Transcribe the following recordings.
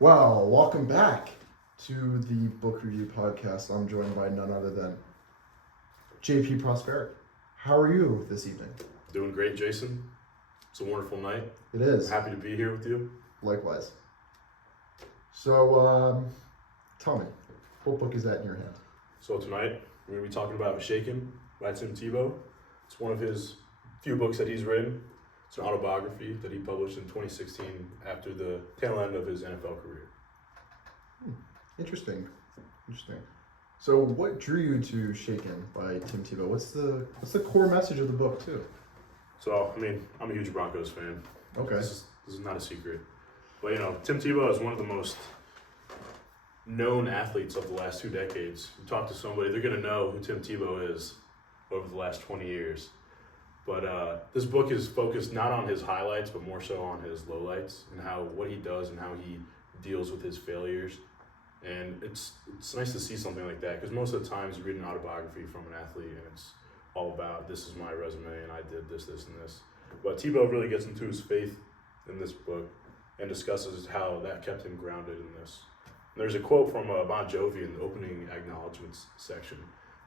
Well, welcome back to the book review podcast. I'm joined by none other than JP Prosperi. How are you this evening? Doing great, Jason. It's a wonderful night. It is. I'm happy to be here with you. Likewise. So, tell me, what book is that in your hand? So tonight, we're going to be talking about Shaken by Tebow. It's one of his few books that he's written. It's an autobiography that he published in 2016 after the tail end of his NFL career. Interesting. So, what drew you to Shaken by Tebow? What's the core message of the book, too? So, I'm a huge Broncos fan. Okay. This is not a secret. But, Tim Tebow is one of the most known athletes of the last 2 decades. You talk to somebody, they're going to know who Tim Tebow is over the last 20 years. But this book is focused not on his highlights, but more so on his lowlights and what he does and how he deals with his failures. And it's nice to see something like that, because most of the times you read an autobiography from an athlete and it's all about, this is my resume and I did this, and this. But Tebow really gets into his faith in this book and discusses how that kept him grounded in this. And there's a quote from Bon Jovi in the opening acknowledgments section.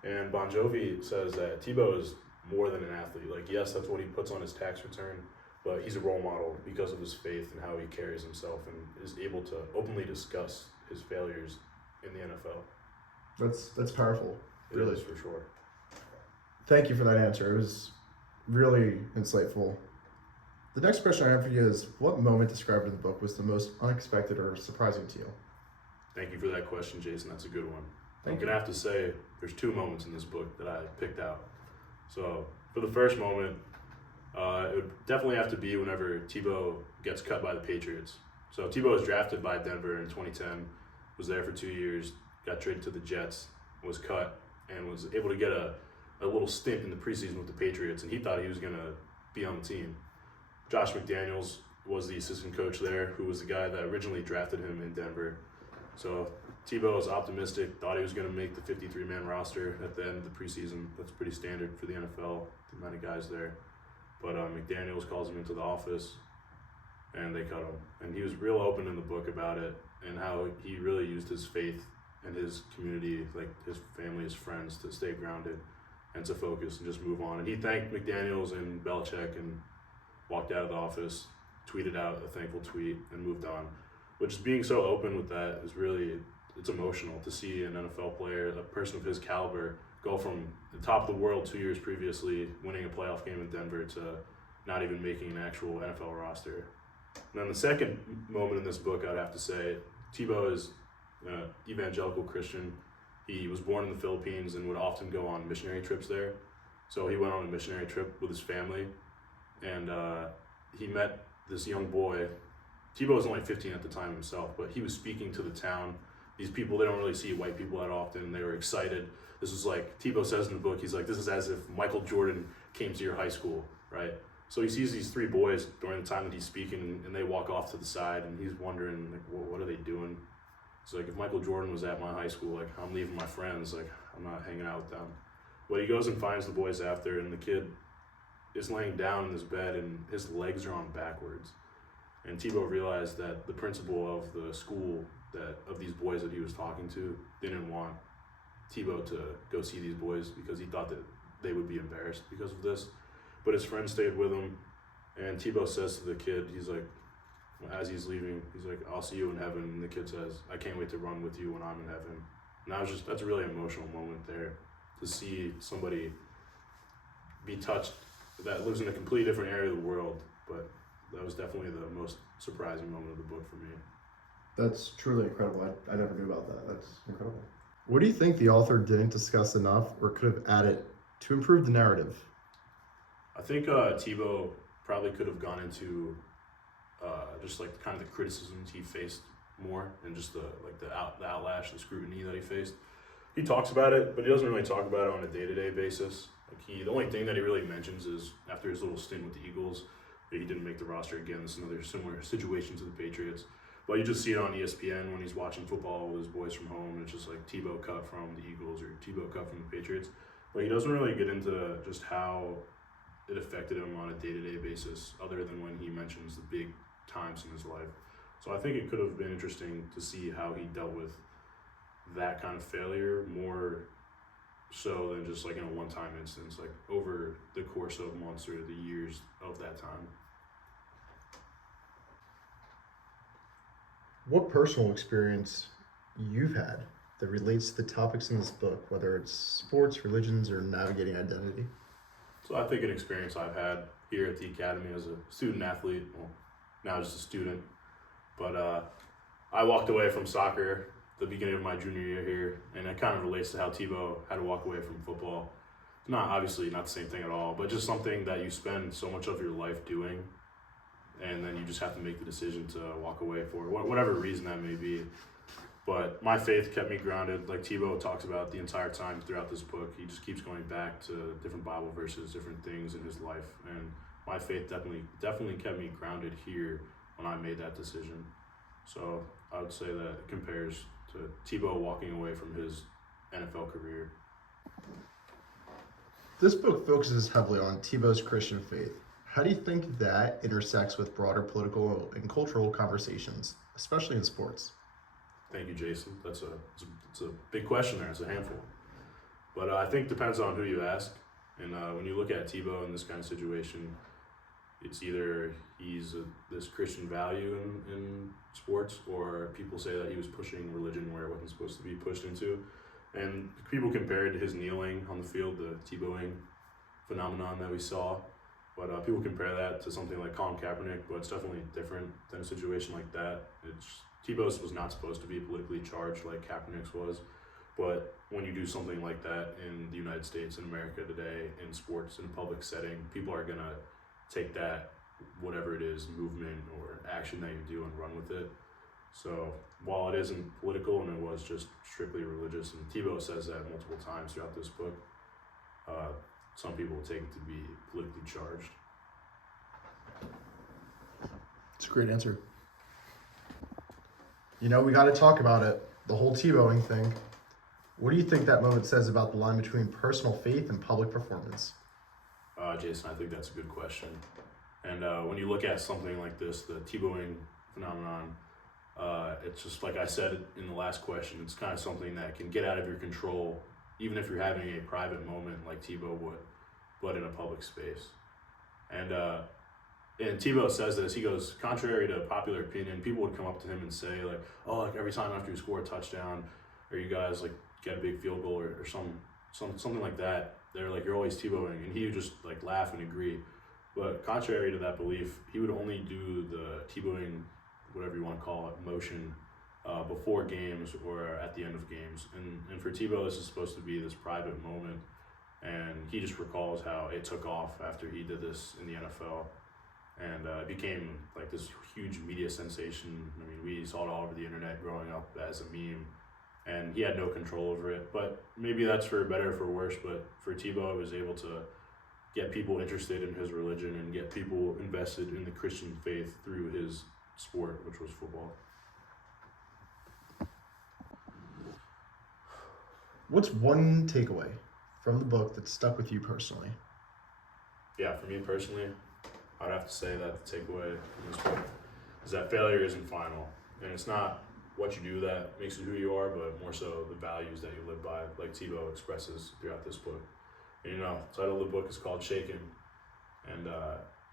And Bon Jovi says that Tebow is more than an athlete. Like, yes, that's what he puts on his tax return, but he's a role model because of his faith and how he carries himself and is able to openly discuss his failures in the NFL. That's powerful. It is, for sure. Thank you for that answer. It was really insightful. The next question I have for you is, what moment described in the book was the most unexpected or surprising to you? Thank you for that question, Jason. That's a good one. Thank I'm going to have to say there's 2 moments in this book that I picked out. So for the first moment, it would definitely have to be whenever Tebow gets cut by the Patriots. So Tebow was drafted by Denver in 2010, was there for 2 years, got traded to the Jets, was cut, and was able to get a little stint in the preseason with the Patriots, and he thought he was going to be on the team. Josh McDaniels was the assistant coach there, who was the guy that originally drafted him in Denver. So Tebow was optimistic, thought he was going to make the 53-man roster at the end of the preseason. That's pretty standard for the NFL, the amount of guys there. But McDaniels calls him into the office, and they cut him. And he was real open in the book about it and how he really used his faith and his community, like his family, his friends, to stay grounded and to focus and just move on. And he thanked McDaniels and Belichick and walked out of the office, tweeted out a thankful tweet, and moved on. Which, being so open with that is really, it's emotional to see an NFL player, a person of his caliber, go from the top of the world 2 years previously, winning a playoff game in Denver, to not even making an actual NFL roster. And then the second moment in this book, I'd have to say, Tebow is an evangelical Christian. He was born in the Philippines and would often go on missionary trips there. So he went on a missionary trip with his family, and he met this young boy. Tebow was only 15 at the time himself, but he was speaking to the town. These people, they don't really see white people that often. They were excited. This was like, Tebow says in the book, he's like, this is as if Michael Jordan came to your high school, right? So he sees these 3 boys during the time that he's speaking, and they walk off to the side, and he's wondering, like, well, what are they doing? It's like, if Michael Jordan was at my high school, like, I'm leaving my friends, like, I'm not hanging out with them. But he goes and finds the boys after, and the kid is laying down in his bed, and his legs are on backwards. And Tebow realized that the principal of the school, that of these boys that he was talking to, didn't want Tebow to go see these boys because he thought that they would be embarrassed because of this. But his friend stayed with him, and Tebow says to the kid, he's like, as he's leaving, he's like, I'll see you in heaven. And the kid says, I can't wait to run with you when I'm in heaven. And that's a really emotional moment there, to see somebody be touched that lives in a completely different area of the world. But that was definitely the most surprising moment of the book for me. That's truly incredible. I never knew about that. That's incredible. What do you think the author didn't discuss enough or could have added to improve the narrative? I think Tebow probably could have gone into just like kind of the criticisms he faced more, and just the outlash, the scrutiny that he faced. He talks about it, but he doesn't really talk about it on a day-to-day basis. Like, the only thing that he really mentions is after his little stint with the Eagles, that he didn't make the roster again. This is another similar situation to the Patriots. But you just see it on ESPN when he's watching football with his boys from home. It's just like Tebow cut from the Eagles or Tebow cut from the Patriots. But he doesn't really get into just how it affected him on a day-to-day basis, other than when he mentions the big times in his life. So I think it could have been interesting to see how he dealt with that kind of failure more so than just like in a one-time instance, like over the course of months or the years of that time. What personal experience you've had that relates to the topics in this book, whether it's sports, religions, or navigating identity? So I think an experience I've had here at the academy as a student athlete, well, now just a student, but I walked away from soccer the beginning of my junior year here, and it kind of relates to how Tebow had to walk away from football. Not obviously not the same thing at all, but just something that you spend so much of your life doing, and then you just have to make the decision to walk away for whatever reason that may be. But my faith kept me grounded, like Tebow talks about the entire time throughout this book. He just keeps going back to different Bible verses, different things in his life, and my faith definitely kept me grounded here when I made that decision. So I would say that it compares to Tebow walking away from his NFL career. This book focuses heavily on Tebow's Christian faith. How do you think that intersects with broader political and cultural conversations, especially in sports? Thank you, Jason. It's a big question there. It's a handful. But I think it depends on who you ask. And when you look at Tebow in this kind of situation, it's either he's this Christian value in sports, or people say that he was pushing religion where it wasn't supposed to be pushed into. And people compared his kneeling on the field, the Tebowing phenomenon that we saw. But people compare that to something like Colin Kaepernick, but it's definitely different than a situation like that. Tebow's was not supposed to be politically charged like Kaepernick's was. But when you do something like that in the United States and America today, in sports, in a public setting, people are going to take that, whatever it is, movement or action that you do and run with it. So while it isn't political and it was just strictly religious, and Tebow says that multiple times throughout this book, some people will take it to be politically charged. It's a great answer. You know, we got to talk about it, the whole Tebowing thing. What do you think that moment says about the line between personal faith and public performance? Jason, I think that's a good question. And when you look at something like this, the Tebowing phenomenon, it's just like I said in the last question, it's kind of something that can get out of your control, even if you're having a private moment like Tebow would, but in a public space. And Tebow says this, he goes, contrary to popular opinion, people would come up to him and say like, oh, like every time after you score a touchdown, or you guys like get a big field goal or something like that, they're like, you're always Tebowing, and he would just like laugh and agree. But contrary to that belief, he would only do the Tebowing, whatever you want to call it, motion before games or at the end of games. And for Tebow, this is supposed to be this private moment, and he just recalls how it took off after he did this in the NFL, and it became like this huge media sensation. I mean, we saw it all over the internet growing up as a meme, and he had no control over it. But maybe that's for better or for worse, but for Tebow, he was able to get people interested in his religion and get people invested in the Christian faith through his sport, which was football. What's one takeaway from the book that stuck with you personally? Yeah, for me personally, I'd have to say that the takeaway from this book is that failure isn't final. And it's not what you do that makes you who you are, but more so the values that you live by, like Tebow expresses throughout this book. And, the title of the book is called Shaken. And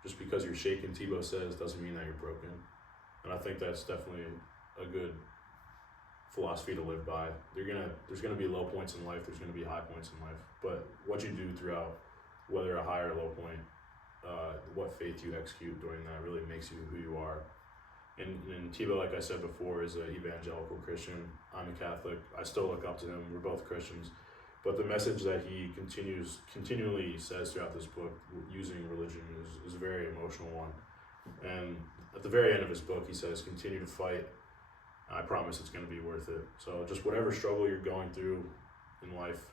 just because you're shaken, Tebow says, doesn't mean that you're broken. And I think that's definitely a good philosophy to live by. There's gonna be low points in life, there's gonna be high points in life. But what you do throughout, whether a high or low point, what faith you execute during that really makes you who you are. And Tebow, like I said before, is an evangelical Christian. I'm a Catholic. I still look up to him. We're both Christians. But the message that he continually says throughout this book, using religion, is a very emotional one. And at the very end of his book, he says, continue to fight. I promise it's going to be worth it. So just whatever struggle you're going through in life,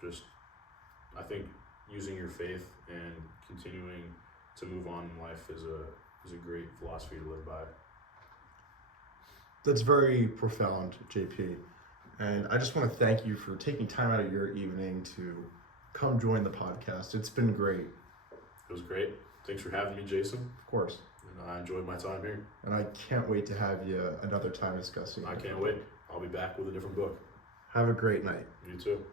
I think using your faith and continuing to move on in life is a great philosophy to live by. That's very profound, JP. And I just want to thank you for taking time out of your evening to come join the podcast. It's been great. It was great. Thanks for having me, Jason. Of course. And I enjoyed my time here. And I can't wait to have you another time discussing. I can't wait. I'll be back with a different book. Have a great night. You too.